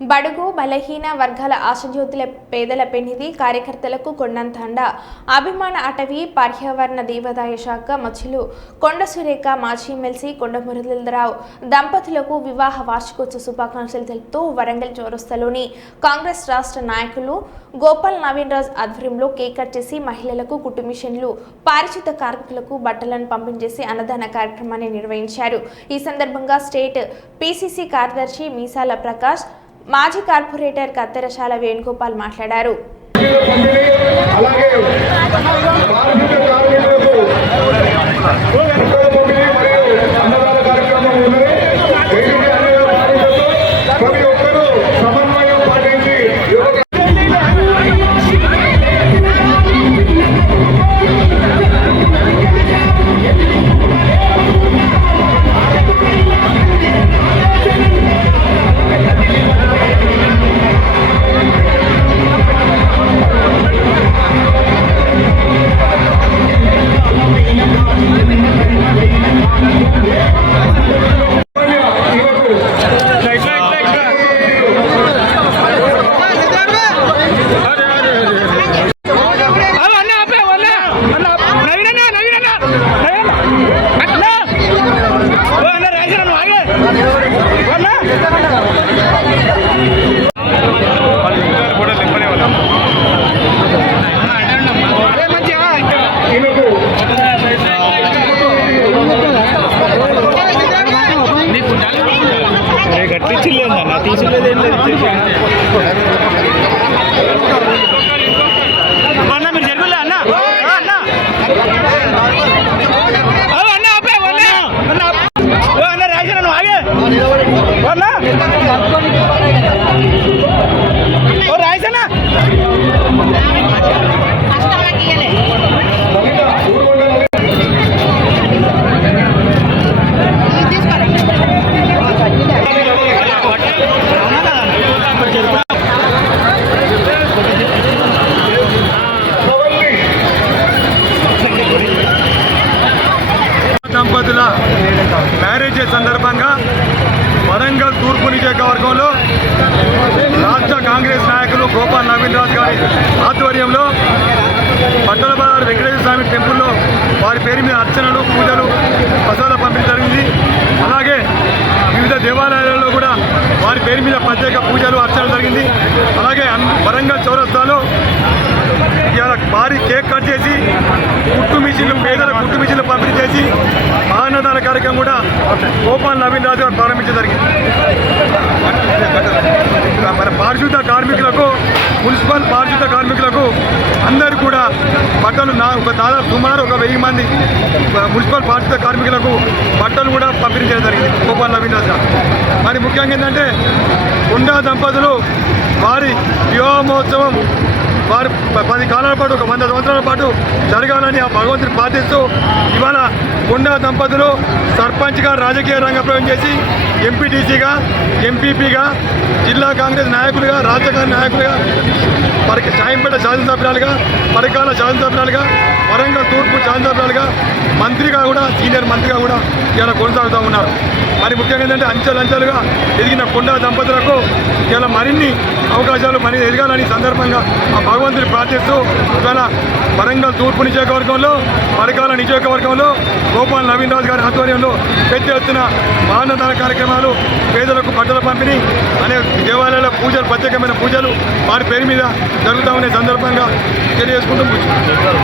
బడుగు బలహీన వర్గాల ఆశజ్యోతుల పేదల పెన్నిధి కార్యకర్తలకు కొండంత అండ అభిమాన అటవీ పర్యావరణ దేవాదాయ శాఖ మధ్యలు కొండ సురేఖ మాజీ ఎమ్మెల్సీ కొండ మురళీధరరావు దంపతులకు వివాహ వార్షికోత్సవ శుభాకాంక్షలు తెలుపుతూ వరంగల్ చౌరస్తాలోని కాంగ్రెస్ రాష్ట్ర నాయకులు గోపాల్ నవీన్ రాజ్ ఆధ్వర్యంలో కేక్ కట్ చేసి మహిళలకు కుట్టు మిషన్లు పారిశుద్ధ కార్మికులకు బట్టలను పంపిణీ అన్నదాన కార్యక్రమాన్ని నిర్వహించారు। ఈ సందర్భంగా స్టేట్ పిసిసి కార్యదర్శి మీసాల ప్రకాష్ మాజీ కార్పొరేటర్ కత్తెరశాల వేణుగోపాల్ మాట్లాడారు। దంపతుల మ్యారేజ్ సందర్భంగా వరంగల్ తూర్పు నియోజకవర్గంలో రాష్ట్ర కాంగ్రెస్ నాయకులు గోపాల్ నవీన్ రాజ్ గారి ఆధ్వర్యంలో పట్టణ బజార్ వెంకటేశ్వర స్వామి టెంపుల్లో వారి పేరు మీద అర్చనలు పూజలు ప్రసాద పంపిణీ జరిగింది। అలాగే వివిధ దేవాలయాలలో కూడా వారి పేరు మీద ప్రత్యేక పూజలు అర్చనలు జరిగింది। అలాగే వరంగల్ చౌరస్తాలో భారీ కేక్ కట్ చేసి కుట్టు మిషన్లు పేదల కుట్టు మిషన్లు పంపిణీ చేసి అన్నదాన కార్యక్రమం కూడా గోపాల్ నవీన్ రాజు గారు ప్రారంభించడం జరిగింది। పారిశుద్ధ కార్మికులకు మున్సిపల్ పారిశుద్ధ కార్మికులకు అందరూ కూడా బట్టలు దాదాపు సుమారు 1000 మంది మున్సిపల్ పారిశుద్ధ కార్మికులకు బట్టలు కూడా పంపిణీ చేయడం జరిగింది గోపాల్ నవీన్ రాజు గారు। మరి ముఖ్యంగా ఏంటంటే కొండా దంపతులు వారి వివాహ మహోత్సవం వారు 10 కాలాల పాటు 100 సంవత్సరాల పాటు జరగాలని ఆ భగవంతుని ప్రార్థిస్తూ ఇవాళ కొండా దంపతులు సర్పంచ్గా రాజకీయ రంగ ప్రవేశం చేసి ఎంపీటీసీగా ఎంపీపీగా జిల్లా కాంగ్రెస్ నాయకులుగా రాజకీయ నాయకులుగా సాయంపేట శాసనసభ్యులుగా పరకాల శాసనసభ్యులుగా వరంగల్ తూర్పు శాసనసభ్యులుగా మంత్రిగా కూడా సీనియర్ మంత్రిగా కూడా ఇలా కొనసాగుతూ ఉన్నారు। మరి ముఖ్యంగా ఏంటంటే అంచెలంచెలుగా ఎదిగిన కొండా దంపతులకు ఇలా మరిన్ని అవకాశాలు ఎదగాలని సందర్భంగా ఆ భగవంతుని ప్రార్థిస్తూ ఇవాళ వరంగల్ తూర్పు నియోజకవర్గంలో పరకాల నియోజకవర్గంలో గోపాల్ నవీన్ రాజ్ గారి ఆధ్వర్యంలో పెద్ద ఎత్తున అన్నదాన కార్యక్రమాలు పేదలకు బట్టల పంపిణీ అనే దేవాలయాల పూజలు ప్రత్యేకమైన పూజలు వారి పేరు మీద జరుగుతామనే సందర్భంగా తెలియజేసుకుంటూ